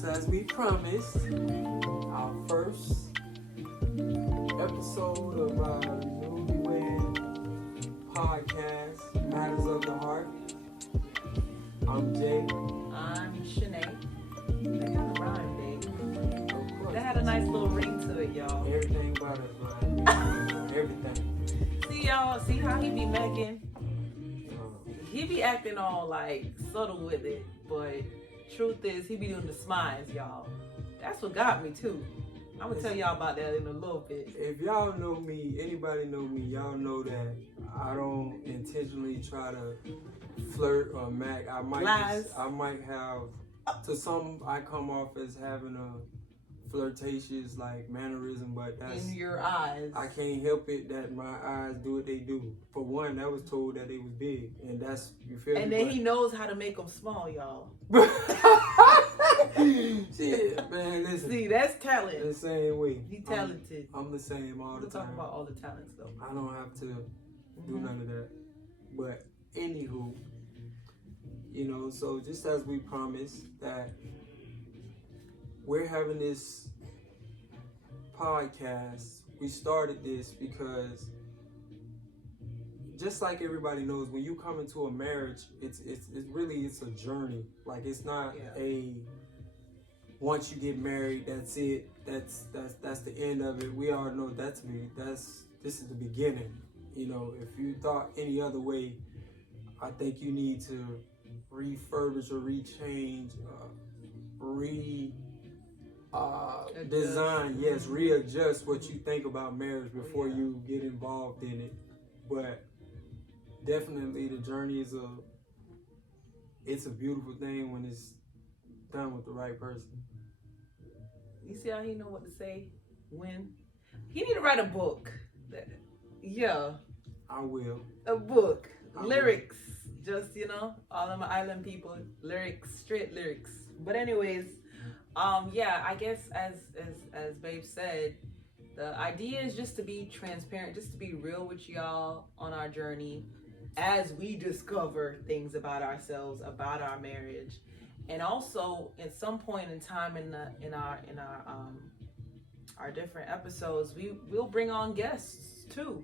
Just as we promised, our first episode of our newlywed podcast, Matters of the Heart. I'm Jay. I'm Shanae. They kind of rhyme, babe. Of course. That had a nice little ring to it, y'all. Everything about us, man. Everything. See, y'all, see how he be making? He be acting all like subtle with it, but truth is, he be doing the smiles, y'all. That's what got me too. I'm gonna tell y'all about that in a little bit. If y'all know me, anybody know me, y'all know that I don't intentionally try to flirt or mac. I might have, to some, I come off as having a flirtatious like mannerism, but that's in your eyes. I can't help it that my eyes do what they do. For one, that was told that they was big, and that's, you feel me? And then he knows how to make them small, y'all. Shit, man, listen. See, that's talent. The same way. He talented. I'm the same all the We'll time. talk about all the talents though. I don't have to do none of that. But anywho, you know, so just as we promised that we're having this podcast, we started this because just like everybody knows, when you come into a marriage, it's really a journey. Like, it's not a once you get married, that's it. That's the end of it. We all know this is the beginning. You know, if you thought any other way, I think you need to refurbish or rechange, design, yes, readjust what you think about marriage before you get involved in it. But definitely the journey is it's a beautiful thing when it's done with the right person. You see how he know what to say when? He need to write a book. Yeah. I will. A book. Lyrics. Just, you know, all of my island people. Lyrics. Straight lyrics. But anyways, I guess as Babe said, the idea is just to be transparent, just to be real with y'all on our journey as we discover things about ourselves, about our marriage. And also, at some point in time in our different episodes, we'll bring on guests too,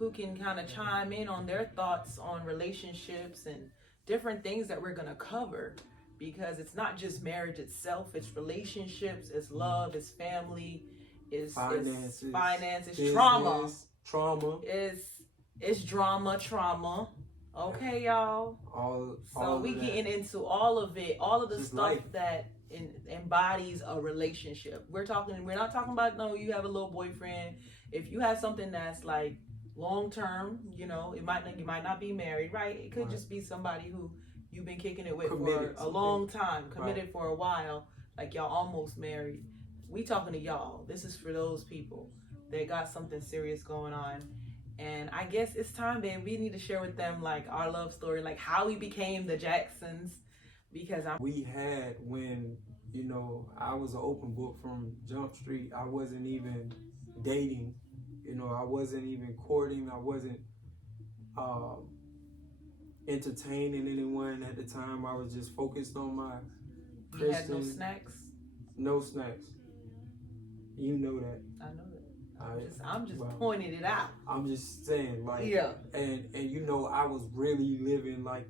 who can kind of chime in on their thoughts on relationships and different things that we're gonna cover. Because it's not just marriage itself; it's relationships, it's love, it's family, it's finances, business, trauma, it's trauma. Okay, y'all. So we getting into all of it, all of the just stuff that embodies a relationship. We're not talking about, no, you have a little boyfriend. If you have something that's like long term, you know, you might not be married, right? It could just be somebody who you've been kicking it with for a long time, committed for a while, like y'all almost married. We talking to y'all. This is for those people that got something serious going on. And I guess it's time, babe. We need to share with them like our love story, like how we became the Jacksons. Because we had, when, you know, I was an open book from Jump Street. I wasn't even dating, you know, I wasn't even courting. I wasn't entertaining anyone at the time. I was just focused on my Christian. You had no snacks? No snacks. You know that. I know that. I'm just pointing it out. I'm just saying, like, and you know, I was really living like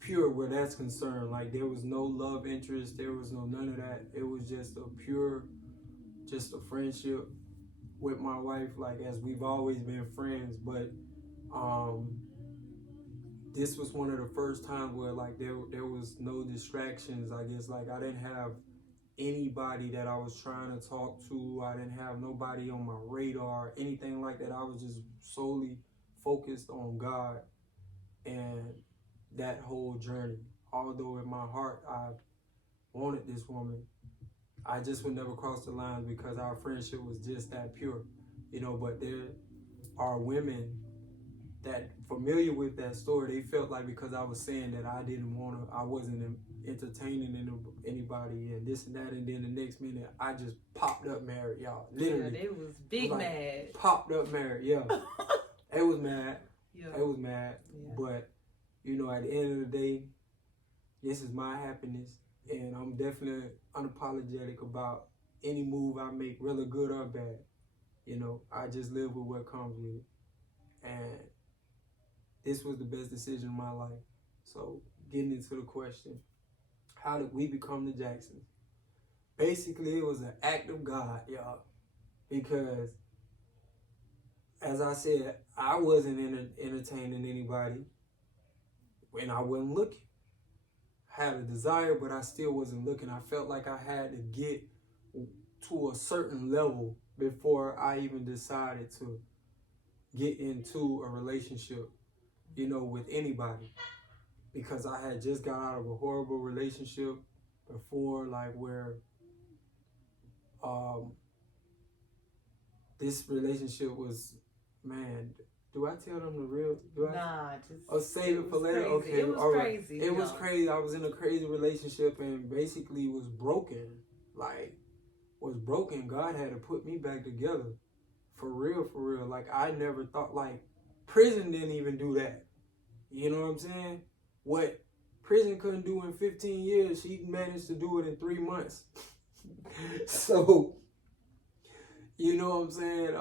pure where that's concerned. Like, there was no love interest, there was none of that. It was just a friendship with my wife, like, as we've always been friends. But this was one of the first times where like there was no distractions. I guess, like, I didn't have anybody that I was trying to talk to. I didn't have nobody on my radar, anything like that. I was just solely focused on God and that whole journey. Although in my heart I wanted this woman, I just would never cross the lines because our friendship was just that pure, you know. But there are women that familiar with that story. They felt like because I was saying that I wasn't entertaining anybody and this and that, and then the next minute I just popped up married, y'all. Literally. Yeah, they was big like, mad. Popped up married, yeah. It was mad. Yeah. It was mad. Yeah. But, you know, at the end of the day, this is my happiness. and I'm definitely unapologetic about any move I make, whether good or bad. You know, I just live with what comes with it. And this was the best decision of my life. So, getting into the question, how did we become the Jacksons? Basically, it was an act of God, y'all. Because, as I said, I wasn't entertaining anybody when I wasn't looking. I had a desire, but I still wasn't looking. I felt like I had to get to a certain level before I even decided to get into a relationship, you know, with anybody. Because I had just got out of a horrible relationship before, like where this relationship was, man, do I tell them the real? Nah, just. Oh, save it for later. Crazy. Okay, it was all right. crazy. It was crazy. I was in a crazy relationship and basically was broken. Like, was broken. God had to put me back together, for real, for real. Like, I never thought, like, prison didn't even do that. You know what I'm saying? What prison couldn't do in 15 years, she managed to do it in 3 months. So, you know what I'm saying?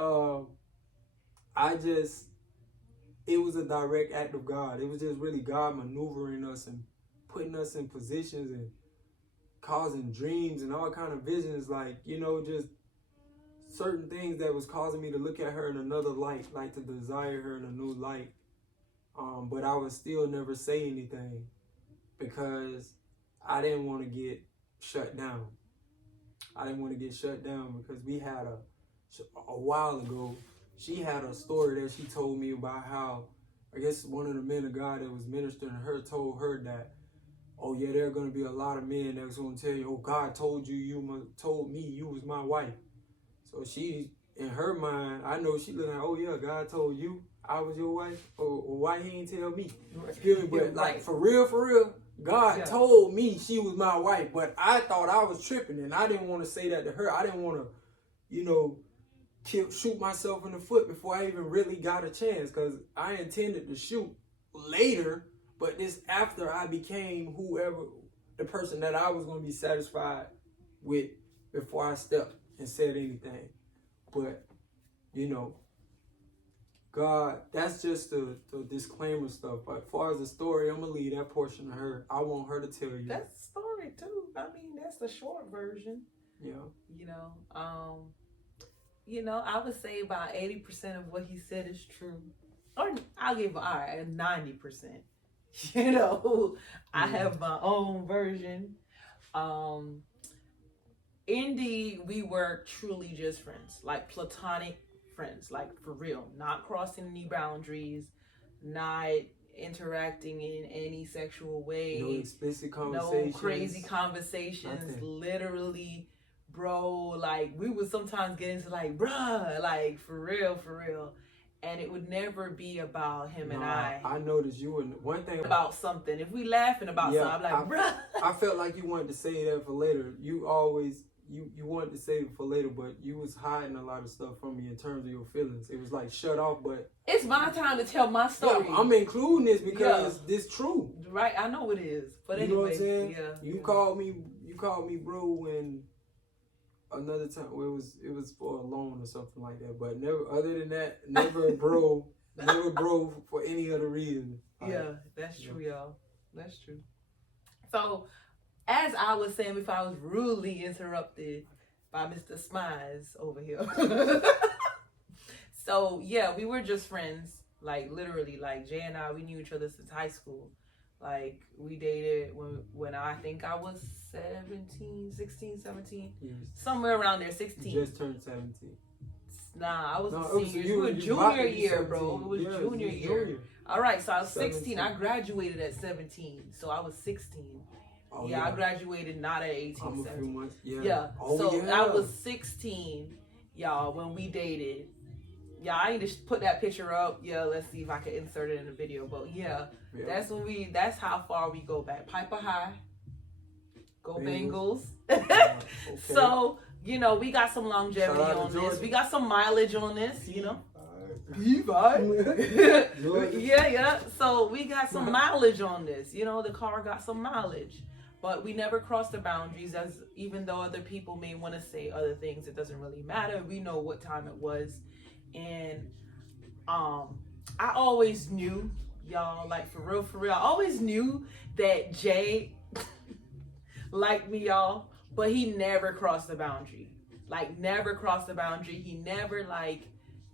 It was a direct act of God. It was just really God maneuvering us and putting us in positions and causing dreams and all kind of visions, like, you know, just certain things that was causing me to look at her in another light, like to desire her in a new light. But I would still never say anything because I didn't want to get shut down. I didn't want to get shut down because we had a while ago, she had a story that she told me about how, I guess one of the men of God that was ministering to her told her that, oh yeah, there are going to be a lot of men that's going to tell you, oh, God told you, told me you was my wife. So she, in her mind, I know she looking like, oh yeah, God told you I was your wife, or why he ain't tell me? But like, for real, God told me she was my wife, but I thought I was tripping, and I didn't want to say that to her. I didn't want to, you know, shoot myself in the foot before I even really got a chance, because I intended to shoot later, but this after I became whoever, the person that I was going to be satisfied with before I stepped and said anything. But, you know, God, that's just the disclaimer stuff. But as far as the story, I'm going to leave that portion to her. I want her to tell you. That's the story, too. I mean, that's the short version. Yeah. You know, I would say about 80% of what he said is true. Or I'll give 90%. You know, I have my own version. Indeed, we were truly just friends, like platonic friends, like for real, not crossing any boundaries, not interacting in any sexual way. No explicit conversations. No crazy conversations. Nothing. Literally, bro, like we would sometimes get into like, bruh, like for real. And it would never be about him and I. I noticed you wouldn't. One thing about something. If we laughing about something, I'm like, bruh. I felt like you wanted to say that for later. You always, you wanted to save it for later, but you was hiding a lot of stuff from me in terms of your feelings. It was like shut off, but it's my time to tell my story. Yeah, I'm including this because this true. Right, I know it is. But anyway, you know what I'm saying? Yeah. You called me bro when another time where it was for a loan or something like that. But never, other than that, never bro, never bro for any other reason. Yeah, that's true, y'all. That's true. So, as I was saying before, I was rudely interrupted by Mr. Smize over here. So, yeah, we were just friends. Like, literally, like, Jay and I, we knew each other since high school. Like, we dated when I think I was 16, 17. Yes. Somewhere around there, 16. You just turned 17. Nah, I was a senior. You were junior year, bro. It was junior year. All right, so I was 16. I graduated at 17. So I was 16. Oh, yeah, I graduated not at 18, 17. A few months. Yeah. So I was 16, y'all, when we dated. Yeah, I need to put that picture up. Yeah, let's see if I can insert it in the video. But yeah. That's how far we go back. Piper High. Go Bengals. Okay. So, you know, we got some longevity on this. We got some mileage on this, you know. Yeah. So we got some mileage on this. You know, the car got some mileage. but we never crossed the boundaries. As even though other people may want to say other things, it doesn't really matter. We know what time it was. And I always knew, y'all, like for real, I always knew that Jay liked me, y'all, but he never crossed the boundary. Like, never crossed the boundary. He never, like,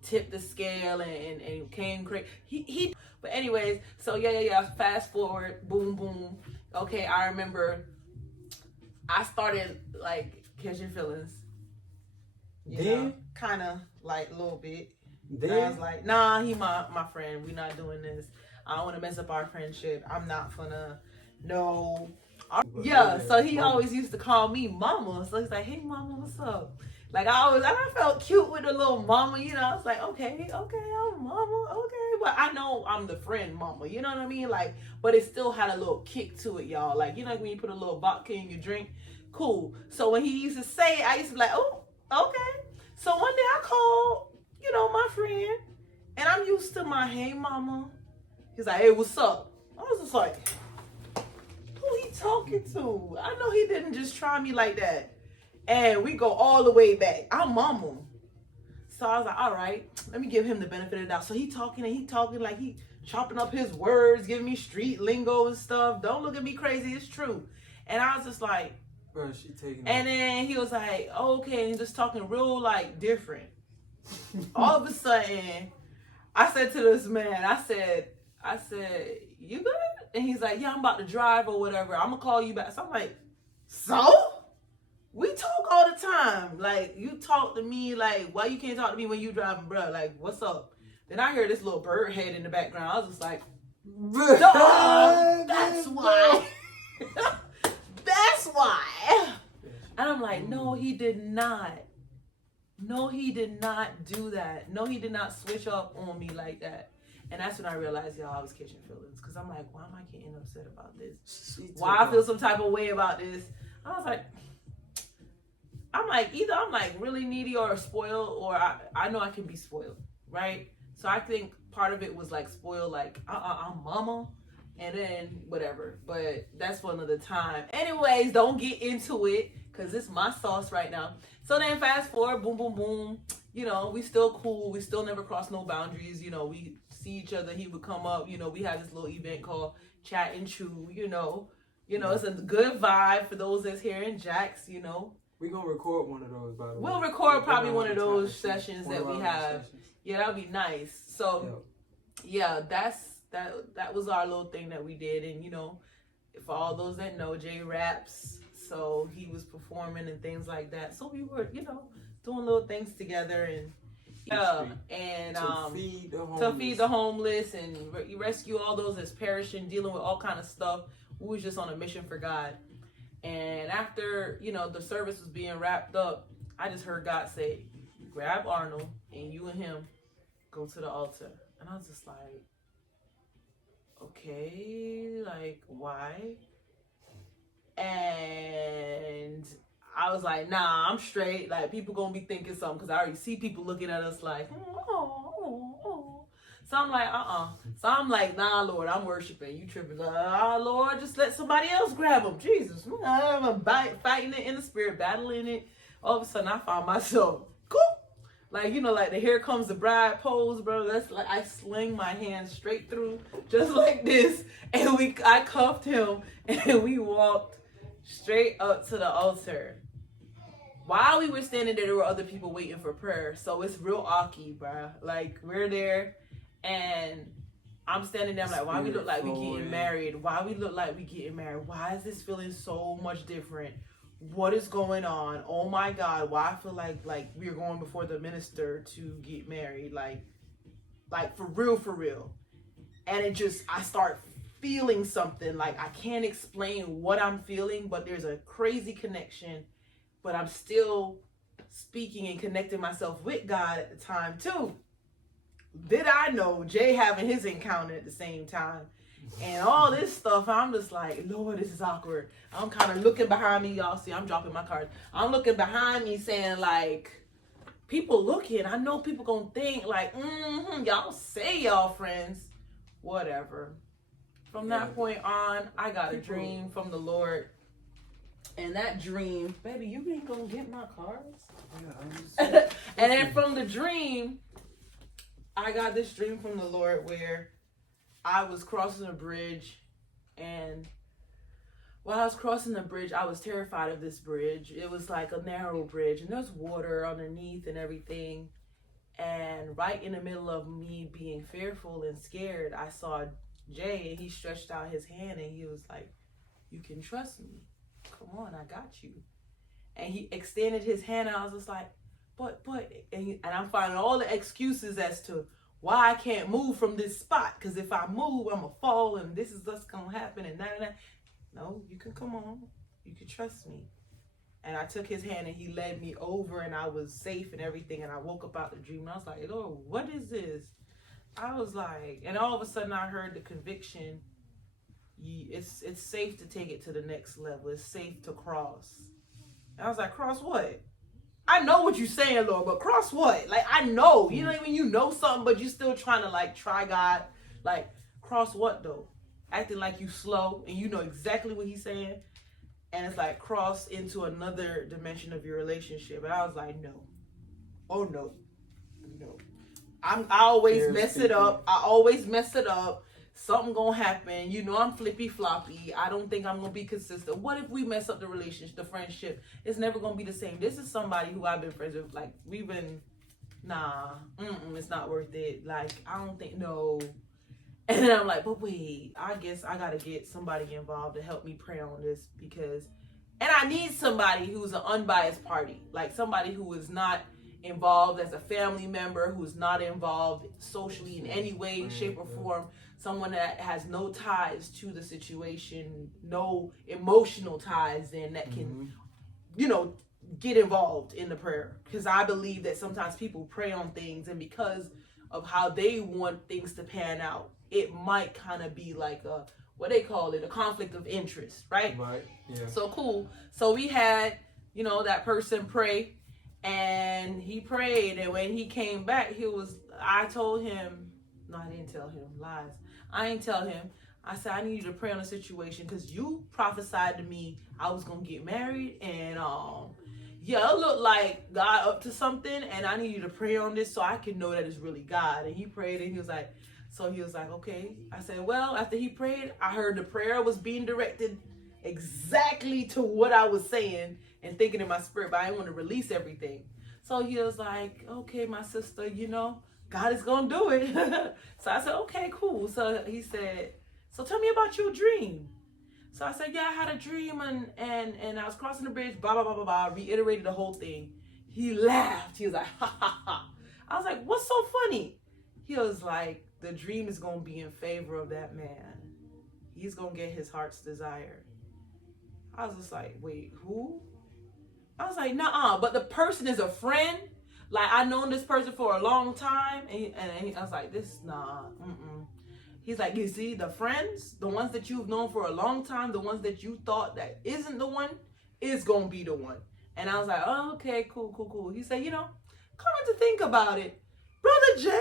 tipped the scale and came crazy. But anyways, so yeah. Fast forward, boom, boom. Okay, I remember I started, like, catching feelings. Then? Kind of, like, a little bit. Then? I was like, nah, he my friend. We're not doing this. I don't want to mess up our friendship. I'm not gonna, no. Yeah, so he always used to call me mama. So he's like, hey mama, what's up? Like I felt cute with the little mama, you know. I was like, okay, I'm mama, okay. But I know I'm the friend mama, you know what I mean? Like, but it still had a little kick to it, y'all. Like, you know, when you put a little vodka in your drink, cool. So when he used to say it, I used to be like, oh, okay. So one day I called, you know, my friend, and I'm used to my hey mama. He's like, hey, what's up? I was just like, who he talking to? I know he didn't just try me like that. And we go all the way back. I'm mama. So I was like, all right, let me give him the benefit of the doubt. So he talking like he chopping up his words, giving me street lingo and stuff. Don't look at me crazy, it's true. And I was just like, bro, she taking and then he was like, okay, and just talking real like different. All of a sudden, I said to this man, I said, you good? And he's like, yeah, I'm about to drive or whatever. I'm gonna call you back. So I'm like, so? We talk all the time. Like, you talk to me, like, why you can't talk to me when you driving, bro? Like, what's up? Then I hear this little bird head in the background. I was just like, that's why. That's why. And I'm like, no, he did not. No, he did not do that. No, he did not switch up on me like that. And that's when I realized, y'all, I was catching feelings. Because I'm like, why am I getting upset about this? Why I feel some type of way about this? I was like, either I'm like really needy or spoiled, or I know I can be spoiled, right? So I think part of it was like spoiled, like, I'm mama, and then whatever. But that's for another time. Anyways, don't get into it, because it's my sauce right now. So then fast forward, boom, boom, boom. You know, we still cool. We still never cross no boundaries. You know, we see each other. He would come up. You know, we had this little event called Chat and Chew. You know, it's a good vibe for those that's here in Jax, you know. We're going to record one of those, by the way. We'll record probably one of those sessions that we have. Yeah, that would be nice. So, yeah, that was our little thing that we did. And, you know, for all those that know, Jay raps. So he was performing and things like that. So we were, you know, doing little things together. And, and to feed the homeless and rescue all those that's perishing, dealing with all kind of stuff. We was just on a mission for God. And after, you know, the service was being wrapped up, I just heard God say, grab Arnold and you and him go to the altar. And I was just like, okay, like, why? And I was like, nah, I'm straight. Like, people gonna be thinking something, because I already see people looking at us like, oh. So I'm like, So I'm like, nah, Lord, I'm worshiping. You tripping. Lord, just let somebody else grab him. Jesus. I'm fighting it in the spirit, battling it. All of a sudden, I found myself, cool. Like, you know, like the Here Comes the Bride pose, bro. That's like, I sling my hand straight through, just like this. And I cuffed him, and we walked straight up to the altar. While we were standing there were other people waiting for prayer. So it's real awkward, bro. Like, we're there. And I'm standing there, I'm like, why we look like we getting married? Why we look like we getting married? Why is this feeling so much different? What is going on? Oh my God, why I feel like we're going before the minister to get married? Like for real. And it just, I start feeling something. Like, I can't explain what I'm feeling, but there's a crazy connection. But I'm still speaking and connecting myself with God at the time too. Did I know Jay having his encounter at the same time and all this stuff? I'm just like, Lord, this is awkward. I'm kind of looking behind me. Y'all see, I'm dropping my cards. I'm looking behind me saying, like, people looking. I know people gonna think like, y'all say y'all friends. Whatever. From that point on, I got a dream from the Lord And that dream, baby, you ain't gonna get my cards. Yeah, and then from the dream, I got this dream from the Lord where I was crossing a bridge, and while I was crossing the bridge, I was terrified of this bridge. It was like a narrow bridge, and there's water underneath and everything. And right in the middle of me being fearful and scared, I saw Jay, and he stretched out his hand, and he was like, "You can trust me. Come on, I got you." And he extended his hand, and I was just like, but, and I'm finding all the excuses as to why I can't move from this spot. Because if I move, I'm going to fall, and this is what's going to happen, and that. No, you can come on. You can trust me. And I took his hand, and he led me over, and I was safe and everything. And I woke up out the dream, and I was like, Lord, what is this? I was like, and all of a sudden I heard the conviction, it's safe to take it to the next level. It's safe to cross. And I was like, cross what? I know what you're saying, Lord, but cross what? Like, I know. You know when you know something, but you still trying to, like, try God. Like, cross what, though? Acting like you slow, and you know exactly what he's saying. And it's like, cross into another dimension of your relationship. And I was like, no. Oh, no. No. I always mess it up. I always mess it up. Something gonna happen. You know I'm flippy floppy. I don't think I'm gonna be consistent. What if we mess up the relationship, the friendship? It's never gonna be the same. This is somebody who I've been friends with. Like, we've been, it's not worth it. Like, I don't think, no. And then I'm like, but wait, I guess I gotta get somebody involved to help me pray on this, because, and I need somebody who's an unbiased party. Like, somebody who is not involved as a family member, who's not involved socially in any way, shape, or form. Someone that has no ties to the situation, no emotional ties, then that can, get involved in the prayer. Because I believe that sometimes people pray on things, and because of how they want things to pan out, it might kind of be like a, what they call it, a conflict of interest, right? Right. Yeah. So cool. So we had, that person pray, and he prayed, and when he came back, I told him, no, I didn't tell him, lies. I ain't tell him. I said, I need you to pray on the situation, because you prophesied to me I was going to get married, and it looked like God up to something, and I need you to pray on this so I can know that it's really God. And he prayed, and he was like, okay. I said, well, after he prayed, I heard the prayer was being directed exactly to what I was saying and thinking in my spirit, but I didn't want to release everything. So he was like, okay, my sister, God is going to do it. So I said, okay, cool. So he said, so tell me about your dream. So I said, yeah, I had a dream, and I was crossing the bridge, blah, blah, blah, blah, blah. Reiterated the whole thing. He laughed. He was like, ha, ha, ha. I was like, what's so funny? He was like, the dream is going to be in favor of that man. He's going to get his heart's desire. I was just like, wait, who? I was like, nuh-uh, but the person is a friend. Like, I've known this person for a long time, and I was like, He's like, you see, the friends, the ones that you've known for a long time, the ones that you thought that isn't the one, is going to be the one. And I was like, oh, okay, cool. He said, coming to think about it, Brother Jay,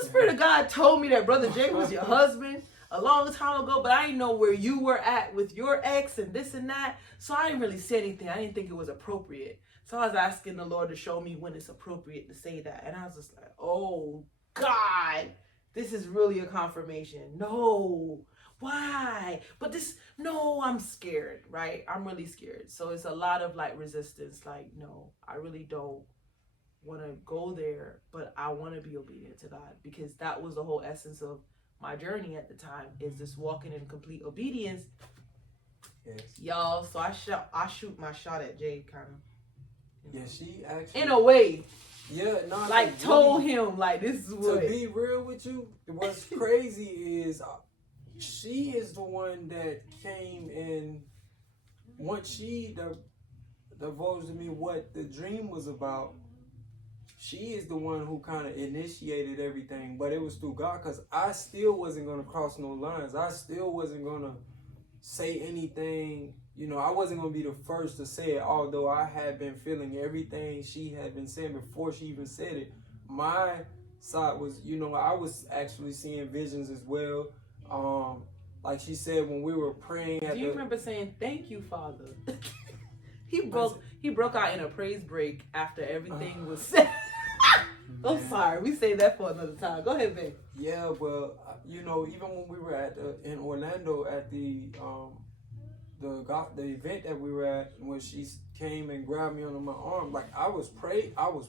the Spirit of God told me that Brother Jay was your husband a long time ago, but I didn't know where you were at with your ex and this and that. So I didn't really say anything. I didn't think it was appropriate. So I was asking the Lord to show me when it's appropriate to say that. And I was just like, oh, God, this is really a confirmation. No, why? But no, I'm scared, right? I'm really scared. So it's a lot of like resistance. Like, no, I really don't want to go there, but I want to be obedient to God, because that was the whole essence of my journey at the time, is just walking in complete obedience. Yes. Y'all, so I shoot my shot at Jay, kind of. Yeah, she actually, in a way. Yeah, no, like told him, like, this is what. To be real with you, what's crazy is she is the one that came in. Once she divulged to me what the dream was about, she is the one who kind of initiated everything, but it was through God, because I still wasn't going to cross no lines. I still wasn't going to say anything. I wasn't going to be the first to say it, although I had been feeling everything she had been saying before she even said it. My side was, I was actually seeing visions as well. like she said when we were praying Do you remember saying, "Thank you, Father"? He broke out in a praise break after everything was said. I'm sorry, we say that for another time. Go ahead, babe. Yeah, well, you know, even when we were in Orlando at the event that we were at, when she came and grabbed me under my arm, like I was praying, I was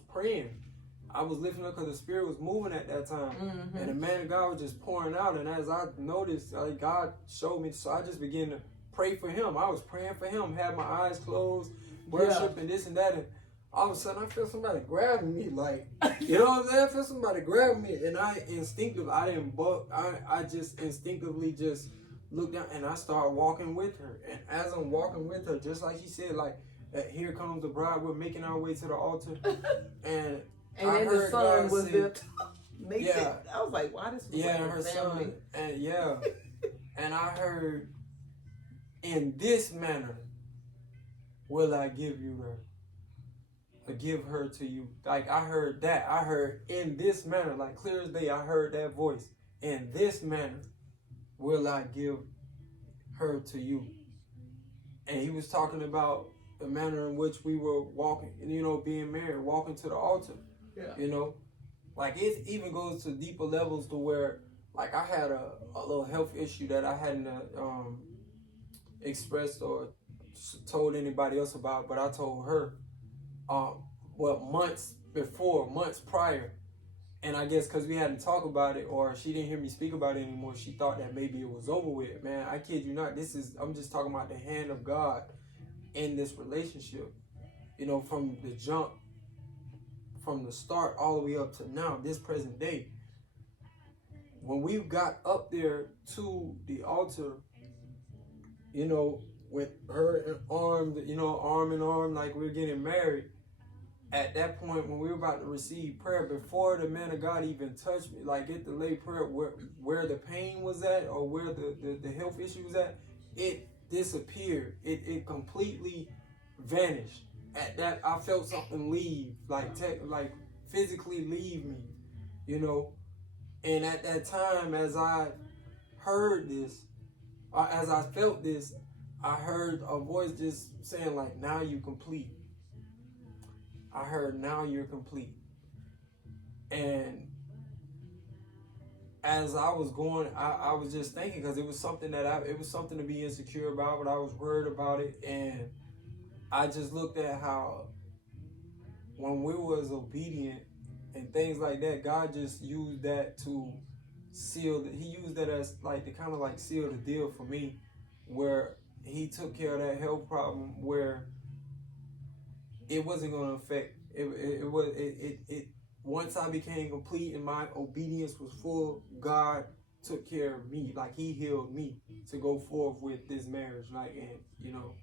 lifting up because the Spirit was moving at that time, and the man of God was just pouring out. And as I noticed, God showed me, so I just began to pray for him. I was praying for him, had my eyes closed, worship and this and that, and all of a sudden I feel somebody grabbing me, like, you know what I'm saying? I feel somebody grabbing me, and I didn't buck, I just instinctively just looked down, and I started walking with her. And as I'm walking with her, just like she said, like, here comes the bride, we're making our way to the altar, and then the son was there. Yeah, I was like, "Why this?" Yeah, her son, and and I heard, "In this manner will I give you her, give her to you." Like I heard that. I heard in this manner, like clear as day. I heard that voice. In this manner will I give her to you. And he was talking about the manner in which we were walking, you know, being married, walking to the altar. Yeah. You know, like it even goes to deeper levels to where, like, I had a little health issue that I hadn't expressed or told anybody else about, but I told her, months prior. And I guess because we hadn't talked about it, or she didn't hear me speak about it anymore, she thought that maybe it was over with. Man, I kid you not. I'm just talking about the hand of God in this relationship. You know, from the jump, from the start all the way up to now, this present day. When we got up there to the altar, you know, with her arm in arm, like we were getting married. At that point, when we were about to receive prayer, before the man of God even touched me, like get the lay prayer, where the pain was at, or where the health issue was at, it disappeared. It completely vanished. At that, I felt something leave, like physically leave me, you know. And at that time, as I heard this, or as I felt this, I heard a voice just saying, like, "Now you complete." I heard, "Now you're complete." And as I was going, I was just thinking, because it was something to be insecure about, but I was worried about it. And I just looked at how when we was obedient and things like that, God just used that to he used that as like to kind of like seal the deal for me, where he took care of that health problem, where it wasn't going to affect it. Once I became complete and my obedience was full, God took care of me. Like he healed me to go forth with this marriage. Like, and you know,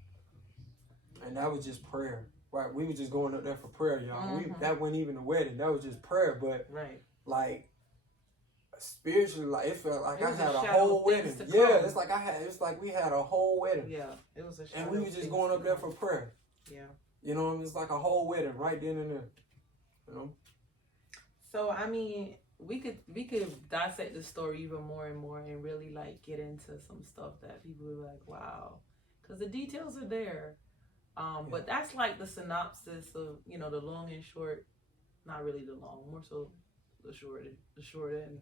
and that was just prayer. Right? We were just going up there for prayer, y'all. That wasn't even a wedding. That was just prayer. But like spiritually, like it felt like I had a whole wedding. Yeah, it's like we had a whole wedding. Yeah, it was a shadow. And we were just going up there for prayer. Yeah. You know, it's like a whole wedding right then and there. You know. So I mean, we could dissect the story even more and more, and really like get into some stuff that people were like, wow, because the details are there. But that's like the synopsis of, you know, the long and short, not really the long, more so the short end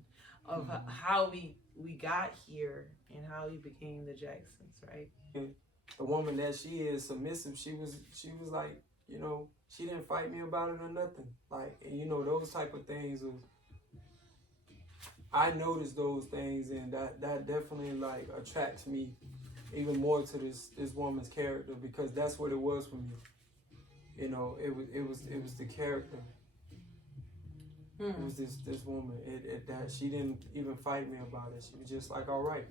of how we got here and how we became the Jacksons, right? The woman that she is, submissive, she was like, you know, she didn't fight me about it or nothing. Like, and you know, those type of things I noticed those things, and that definitely like attracts me even more to this woman's character, because that's what it was for me. You know, it was the character. It was this woman. That she didn't even fight me about it. She was just like, all right.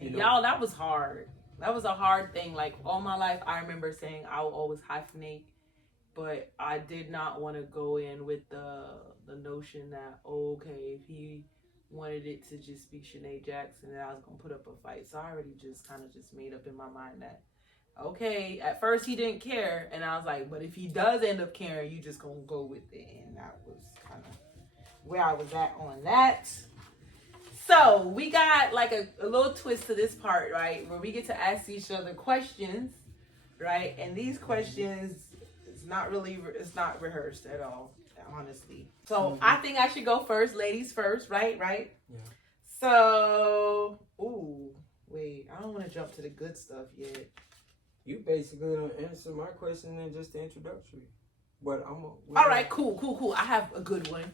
Y'all, that was hard. That was a hard thing. Like all my life, I remember saying I will always hyphenate, but I did not want to go in with the notion that, okay, if he wanted it to just be Shanae Jackson, and I was gonna put up a fight. So I already just kind of just made up in my mind that, okay, at first he didn't care, and I was like, but if he does end up caring, you just gonna go with it. And that was kind of where I was at on that. So we got like a little twist to this part, right? Where we get to ask each other questions, right? And these questions, it's not rehearsed at all, honestly. So I think I should go first, ladies first, right? Yeah. So, wait, I don't want to jump to the good stuff yet. You basically don't answer my question in just the introductory. But all right, cool. I have a good one.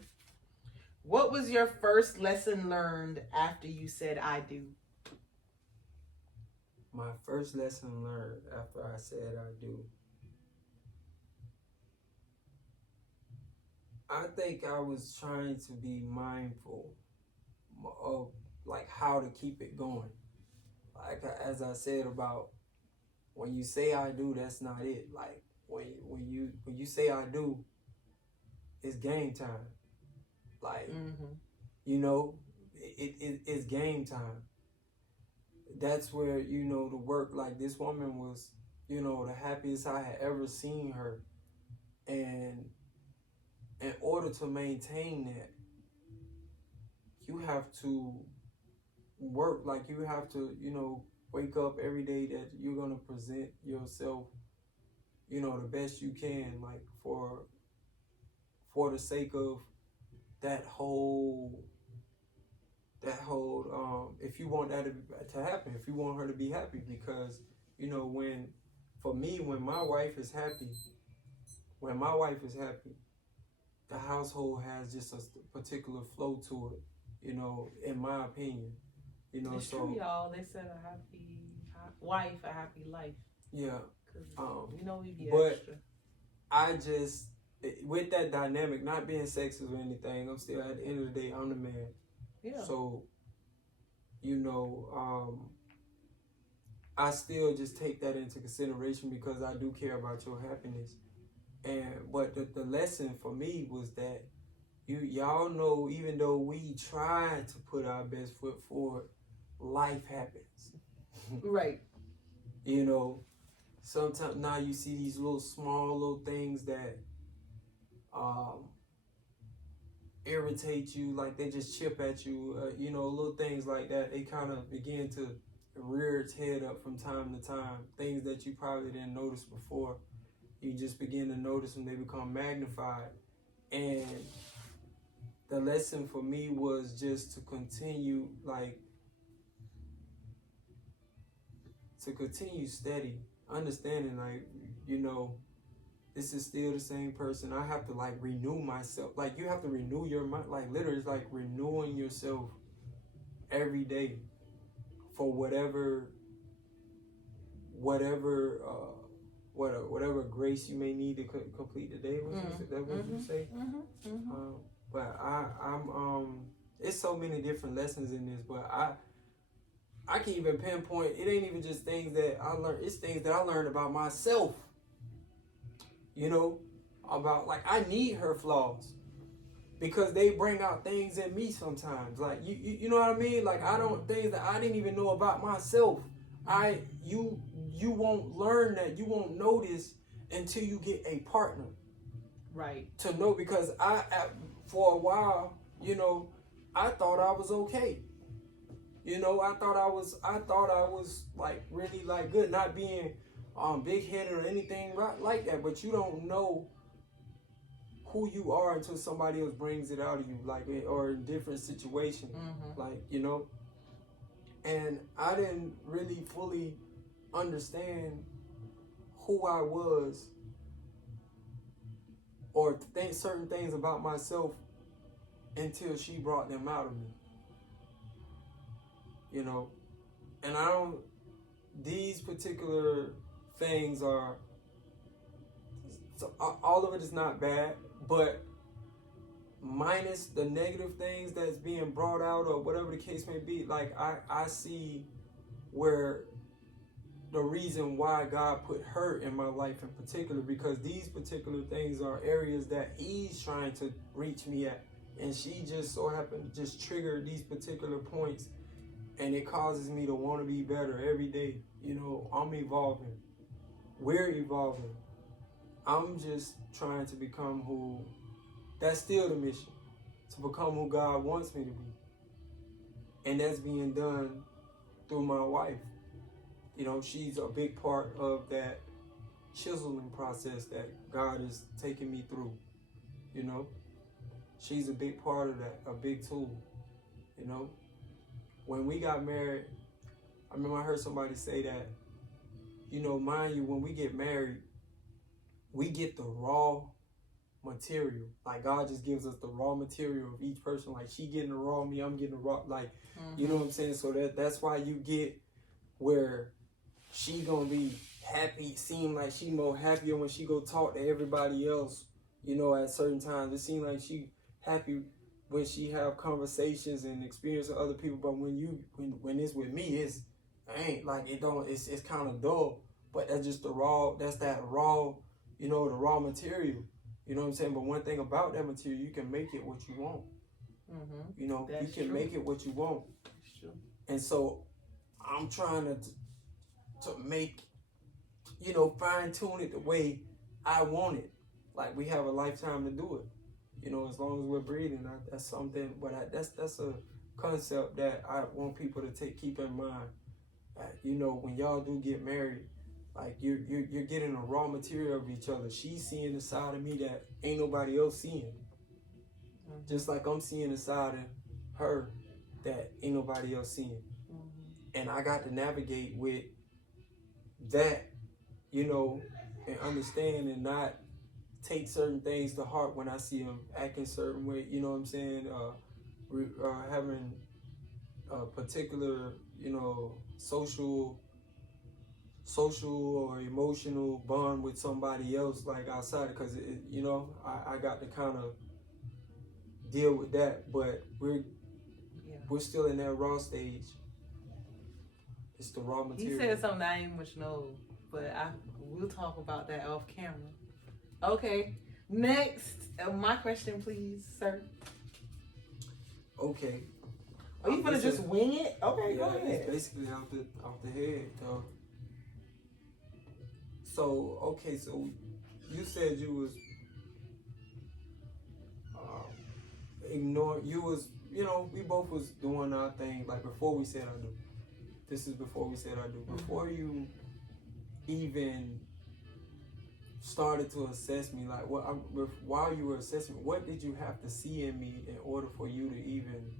What was your first lesson learned after you said I do? My first lesson learned after I said I do. I think I was trying to be mindful of like how to keep it going. Like as I said about when you say I do, that's not it. Like when you say I do, it's game time. Like you know, it's game time. That's where, you know, the work, like this woman was, you know, the happiest I had ever seen her. And in order to maintain that, you have to work, like you have to, you know, wake up every day that you're going to present yourself, you know, the best you can, like for the sake of that whole if you want that to happen, if you want her to be happy, because, you know, when my wife is happy, the household has just a particular flow to it, you know, in my opinion, you know. It's so true, y'all. They said a happy wife, a happy life. Yeah. You know, we be but extra. I just, with that dynamic, not being sexist or anything, I'm still, at the end of the day, I'm the man. Yeah. So, you know, I still just take that into consideration because I do care about your happiness. But the lesson for me was that y'all know, even though we try to put our best foot forward, life happens. Right. You know, sometimes now you see these small little things that irritate you, like they just chip at you, you know, little things like that. They kind of begin to rear its head up from time to time. Things that you probably didn't notice before, you just begin to notice them. They become magnified. And the lesson for me was just to continue, steady, understanding, like, you know, this is still the same person. I have to like renew myself. Like you have to renew your mind. Like literally, it's like renewing yourself every day for whatever grace you may need to complete the day. That what you say? But I'm it's so many different lessons in this, but I can't even pinpoint. It ain't even just things that I learned. It's things that I learned about myself. You know, about like I need her flaws because they bring out things in me sometimes. Like you know what I mean? Like things that I didn't even know about myself. You won't learn that. You won't notice until you get a partner. Right. To know, because for a while, you know, I thought I was okay. You know, I thought I was like really like good, not being big-headed or anything like that, but you don't know who you are until somebody else brings it out of you, like, or in different situations, like, you know. And I didn't really fully understand who I was or think certain things about myself until she brought them out of me, you know. And these particular things are, so all of it is not bad, but minus the negative things that's being brought out or whatever the case may be, like I see where the reason why God put her in my life in particular, because these particular things are areas that he's trying to reach me at, and she just so happened to just trigger these particular points, and it causes me to want to be better every day. You know, I'm evolving. We're evolving. I'm just trying to become that's still the mission, to become who God wants me to be. And that's being done through my wife. You know, she's a big part of that chiseling process that God is taking me through. You know, she's a big part of that, a big tool. You know, when we got married, I remember I heard somebody say that, you know, mind you, when we get married, we get the raw material. Like, God just gives us the raw material of each person. Like, she getting the raw, me, I'm getting the raw. Like, you know what I'm saying? So that's why you get where she gonna be happy, seem like she more happier when she go talk to everybody else, you know, at certain times. It seems like she happy when she have conversations and experience with other people. But when it's with me, it's kind of dull. But that's just that raw, you know, the raw material. You know what I'm saying? But one thing about that material, you can make it what you want. You know, you can make it what you want. That's true. And so I'm trying to make, you know, fine tune it the way I want it. Like, we have a lifetime to do it. You know, as long as we're breathing, that's something. But that's a concept that I want people to keep in mind. You know, when y'all do get married, like, you're getting a raw material of each other. She's seeing the side of me that ain't nobody else seeing. Just like I'm seeing the side of her that ain't nobody else seeing. And I got to navigate with that, you know, and understand and not take certain things to heart when I see them acting certain way. You know what I'm saying? Having a particular, you know, social or emotional bond with somebody else, like, outside, because you know, I got to kind of deal with that. But we're still in that raw stage. It's the raw material. He said something I ain't much know, but we'll talk about that off camera. Okay, next, my question, please, sir. Okay. Are you gonna just wing it? Okay, yeah, go ahead. It's basically off the head, though. So you said you was you know, we both was doing our thing, like, before we said I do. This is before we said I do. Before you even started to assess me, like, while you were assessing me, what did you have to see in me in order for you to even,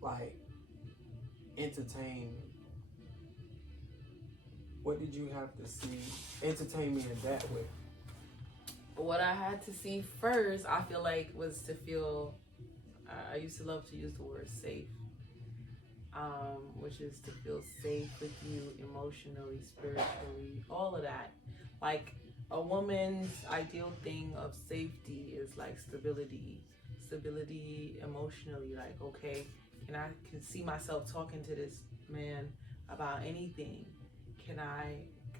like, entertain me? What did you have to see, entertain me in that way? What I had to see first, I feel like, was to feel, I used to love to use the word safe, which is to feel safe with you emotionally, spiritually, all of that. Like, a woman's ideal thing of safety is like stability emotionally. Like, okay, can see myself talking to this man about anything.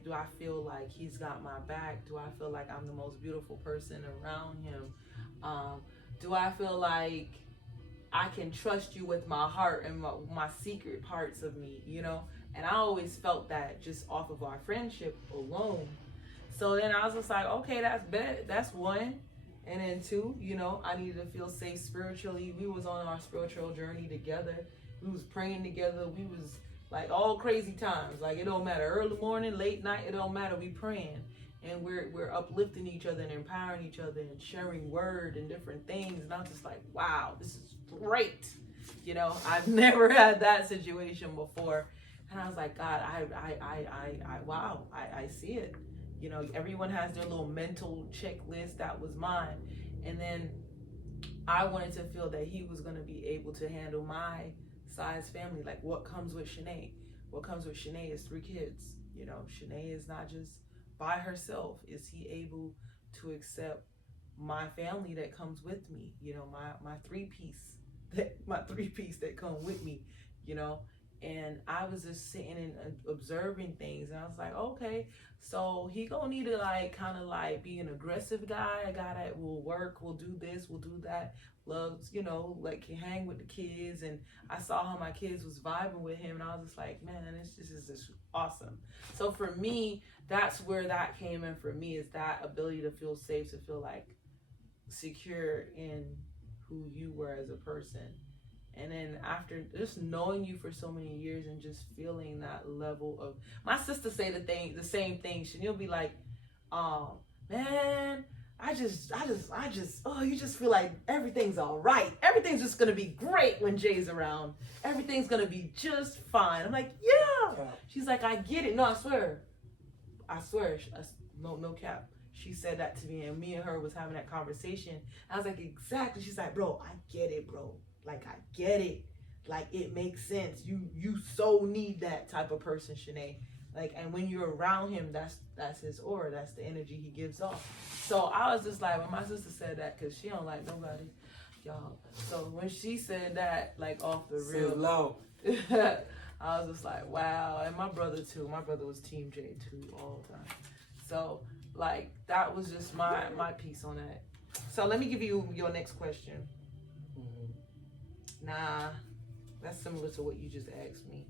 Do I feel like he's got my back? Do I feel like I'm the most beautiful person around him? Do I feel like I can trust you with my heart and my secret parts of me, you know? And I always felt that just off of our friendship alone. So then I was just like, okay, that's one. And then two, you know, I needed to feel safe spiritually. We was on our spiritual journey together. We was praying together. We was like all crazy times. Like, it don't matter, early morning, late night, it don't matter. We praying. And we're uplifting each other and empowering each other and sharing word and different things. And I'm just like, wow, this is great. You know, I've never had that situation before. And I was like, God, wow, I see it. You know, everyone has their little mental checklist. That was mine. And then I wanted to feel that he was going to be able to handle my size family. Like, what comes with Shanae? What comes with Shanae is 3 kids. You know, Shanae is not just by herself. Is he able to accept my family that comes with me? You know, my three-piece that come with me, you know? And I was just sitting and observing things, and I was like, okay, so he gonna need to like kind of like be an aggressive guy, a guy that will work, will do this, will do that, loves, you know, like can hang with the kids. And I saw how my kids was vibing with him, and I was just like, man, this is just awesome. So for me, that's where that came in for me, is that ability to feel safe, to feel like secure in who you were as a person. And then after just knowing you for so many years and just feeling that level of, my sister say the same thing. She'll be like, man, I just, oh, you just feel like everything's all right. Everything's just gonna be great when Jay's around. Everything's gonna be just fine. I'm like, yeah. She's like, I get it. No, I swear. No cap. She said that to me, and me and her was having that conversation. I was like, exactly. She's like, bro, I get it, bro. Like, I get it. Like, it makes sense. You so need that type of person, Shanae. Like, and when you're around him, that's his aura. That's the energy he gives off. So I was just like, when my sister said that, because she don't like nobody, y'all. So when she said that, like, off the real low, I was just like, wow. And my brother too. My brother was Team J too all the time. So like, that was just my piece on that. So let me give you your next question. Nah, that's similar to what you just asked me.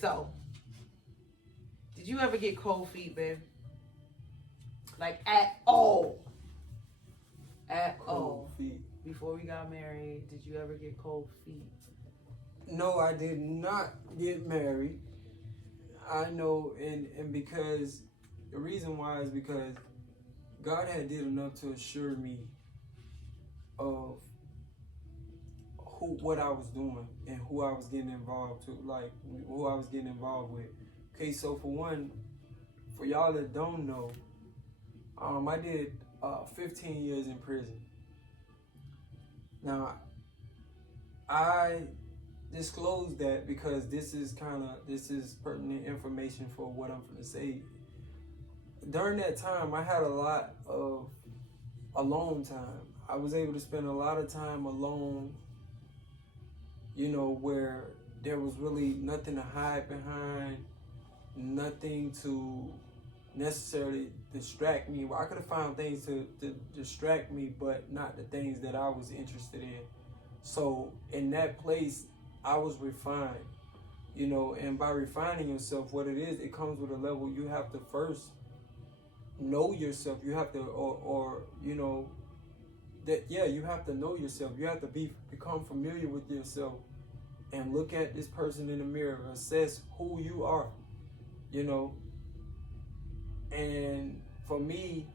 So, did you ever get cold feet, babe? Like, at all? At all? Feet. Before we got married, did you ever get cold feet? No, I did not get married. I know, and because the reason why is because God had did enough to assure me of what I was doing and who I was getting involved to, like who I was getting involved with. Okay, so for one, for y'all that don't know, I did 15 years in prison. Now, I disclose that because this is pertinent information for what I'm going to say. During that time, I had a lot of alone time. I was able to spend a lot of time alone, you know, where there was really nothing to hide behind, nothing to necessarily distract me. Well, I could have found things to distract me, but not the things that I was interested in. So in that place, I was refined, you know, and by refining yourself, what it is, it comes with a level. You have to first know yourself. You have to, or you know, that, yeah, you have to know yourself. You have to become familiar with yourself and look at this person in the mirror, assess who you are, you know. And for me,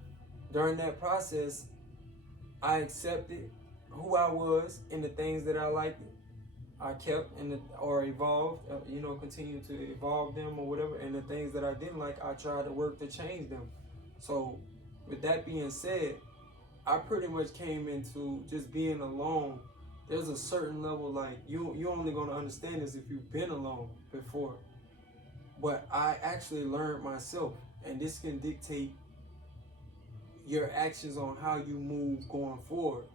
during that process, I accepted who I was and the things that I liked. I kept or evolved, you know, continued to evolve them or whatever. And the things that I didn't like, I tried to work to change them. So with that being said, I pretty much came into just being alone. There's a certain level, like, you're only going to understand this if you've been alone before. But I actually learned myself, and this can dictate your actions on how you move going forward.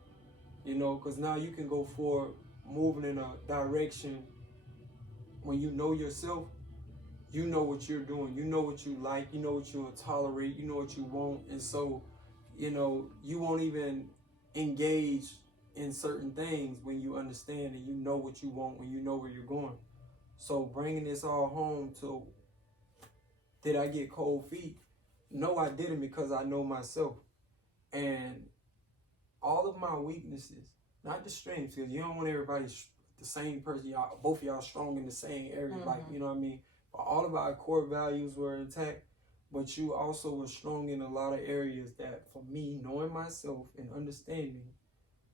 You know, because now you can go forward moving in a direction when you know yourself. You know what you're doing. You know what you like. You know what you'll tolerate. You know what you won't. And so, you know, you won't even engage in certain things when you understand and you know what you want, when you know where you're going. So bringing this all home to, did I get cold feet? No, I didn't, because I know myself. And all of my weaknesses, not the strengths, because you don't want everybody the same person. Y'all, both of y'all strong in the same area, like, you know what I mean? But all of our core values were intact, but you also were strong in a lot of areas that, for me, knowing myself and understanding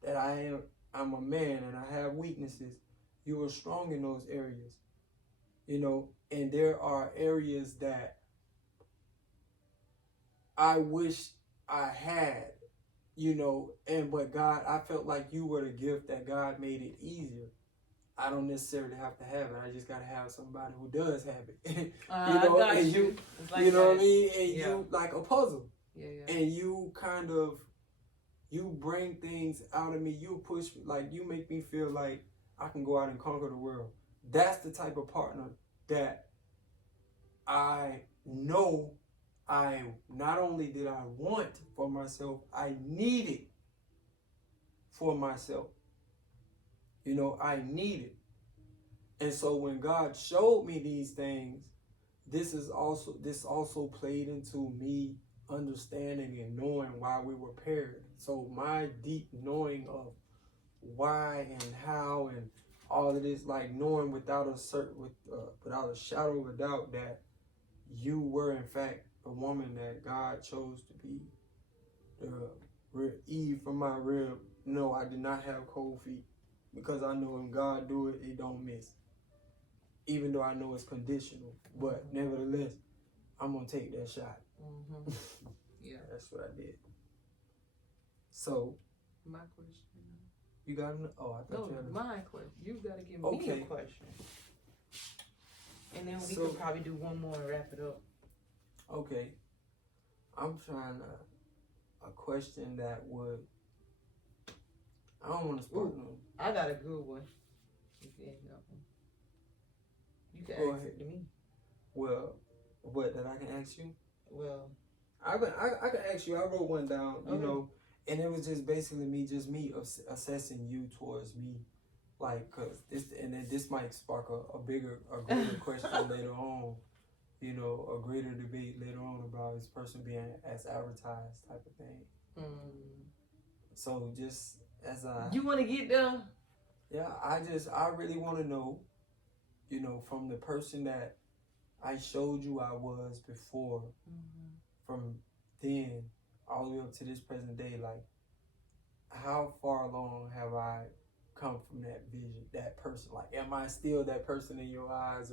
that I'm a man and I have weaknesses, you were strong in those areas, you know. And there are areas that I wish I had, you know, but God, I felt like you were the gift that God made it easier. I don't necessarily have to have it. I just got to have somebody who does have it. You know, and you like, you know what I mean? And you, like a puzzle. Yeah. And you kind of, you bring things out of me. You push, like, you make me feel like I can go out and conquer the world. That's the type of partner that I know not only did I want for myself, I needed for myself. You know, I need it. And so when God showed me these things, this also played into me understanding and knowing why we were paired. So my deep knowing of why and how and all of this, like knowing without a shadow of a doubt that you were in fact a woman that God chose to be Eve from my rib. No, I did not have cold feet, because I know when God do it, it don't miss. Even though I know it's conditional, but nevertheless, I'm gonna take that shot. Mm-hmm. Yeah, that's what I did. So, my question. You got an? Oh, I thought no, you had my question. You gotta give me a question, and then we could probably do one more and wrap it up. Okay, I'm trying a question that would. I don't want to spark no. I got a good one. If you ain't got one, you can Go ask ahead. it to me. Well, what that I can ask you? Well, I can ask you. I wrote one down. You know, and it was just basically me assessing you towards me, like, cause this might spark a greater question later on. You know, a greater debate later on about this person being as advertised type of thing. So just as you want to get there? Yeah, I really want to know, you know, from the person that I showed you I was before, from then all the way up to this present day, like, how far along have I come from that vision, that person? Like, am I still that person in your eyes,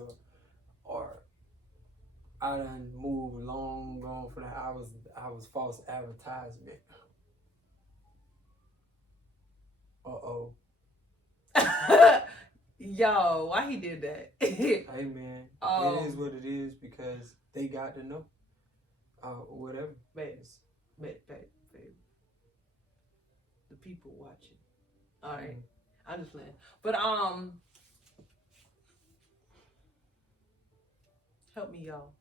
or I done moved long gone from that? I was false advertisement. Uh-oh. Yo, why he did that? Hey man, it is what it is, because they got to know. Whatever. Babe. The people watching. All right, I'm just playing. But help me, y'all.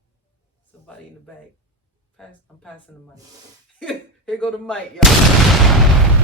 Somebody in the back. I'm passing the mic. Here go the mic, y'all.